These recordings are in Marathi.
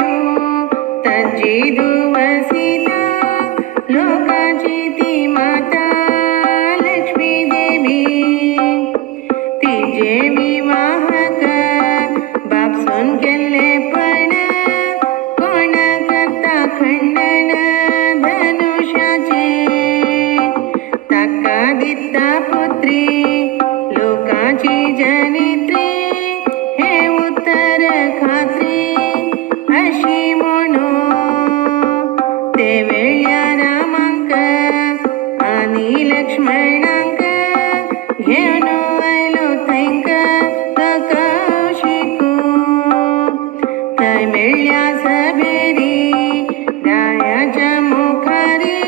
वायू तज्जी दुवसिता लोकाची ती माता लक्ष्मी देवी तिचे विवाहक बापसून केले पण कोण करता खंडन धनुष्याचे ताका दिता पुत्री लोकाची जनित्री हे उत्तर खात्री अशी म्हणो ते वेळ्या रामांक आणि लक्ष्मणांक घेऊन आयलो थंयक कौशिकू थंय मेळ्ळ्या सबेरी रायाच्या मुखारी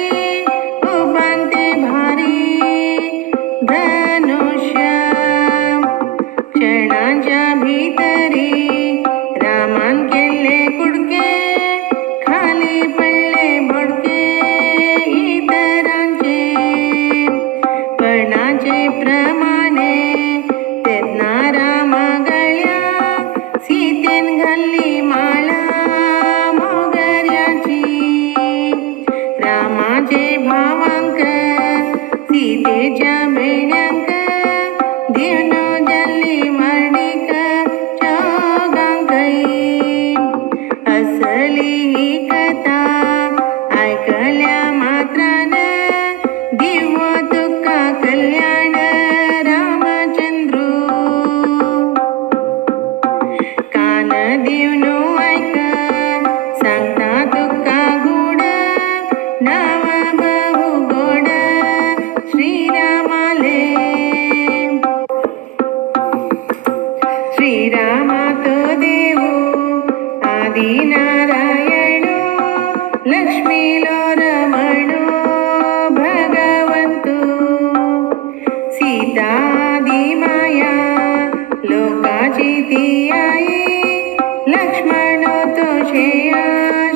उबान ते भारी धनुष्य क्षणांच्या भितरी रामान केले कुडके खाली पडले भडके इतरांचे कर्णाचे प्रमाणे तेन्ना रामा गळ्या सीतेन घाल्ली माळा मोगऱ्याची रामाचे भावांक सीतेच्या मेळ्यांक दिवनो जल्ली मर्डिक चौगांकय असली ही कथा ऐकल्या मात्रान दिवो तुका कल्याण रामचंद्रू कान दिवनो ऐक सांगता तुका गुड नाव बहु गोड श्रीरामाले श्रीरामा तो देवो आदि नारायणो लक्ष्मीलो रमणो भगवंतु सीतादी माया लोकाची ती आई लक्ष्मणो तो शेया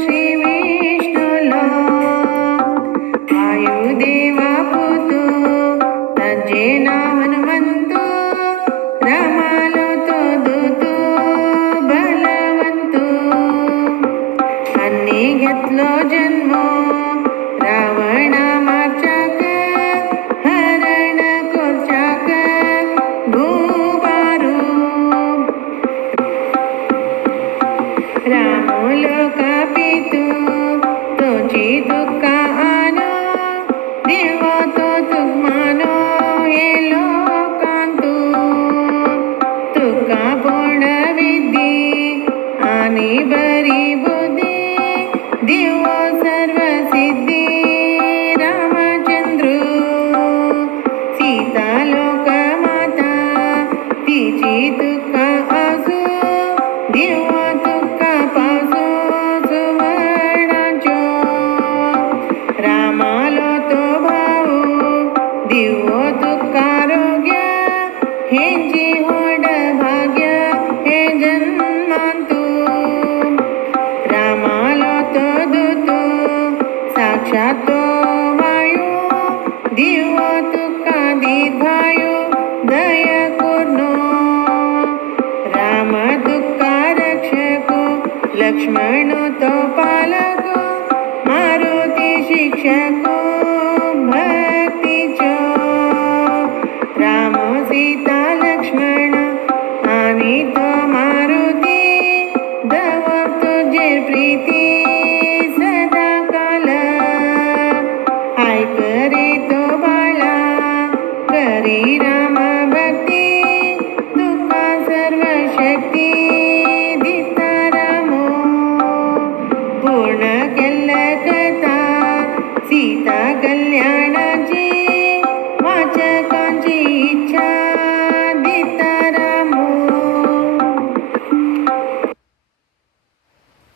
श्री विष्णुलो वायुदेवा पुतो तज्जे नाव हनुमंतो रामालो तो दूतो बलवंतो अन्नी घेतलो जन्म रावणा मार्चाक हरण कोरचाक भूबारू रामो लोका पितू तोची तुका आनो देवो तो तुक मानो हे लोकांतू तुका पूर्ण विद्धी आणि बरी बुद्धी दिवो सर्व सिद्धी रामचंद्रू सीता लोक माता तिची तुका आसू दिवो तुका पासू सुवर्णाच्यो रामालो तो भाऊ दिवो तुका आरोग्य हेंची होड भाग्य हे जन्मांतू रामालो तो दूतो साक्षात तो वायू दिवो तुका दीर्घायू दय करुणो राम तुका रक्षको लक्ष्मणो तो पालको मारुती शिक्षको भक्तीचो राम सीता लक्ष्मण आणि तो मारुती दवर तुझे प्रीती सदा काल ऐक रे तो बाळा करी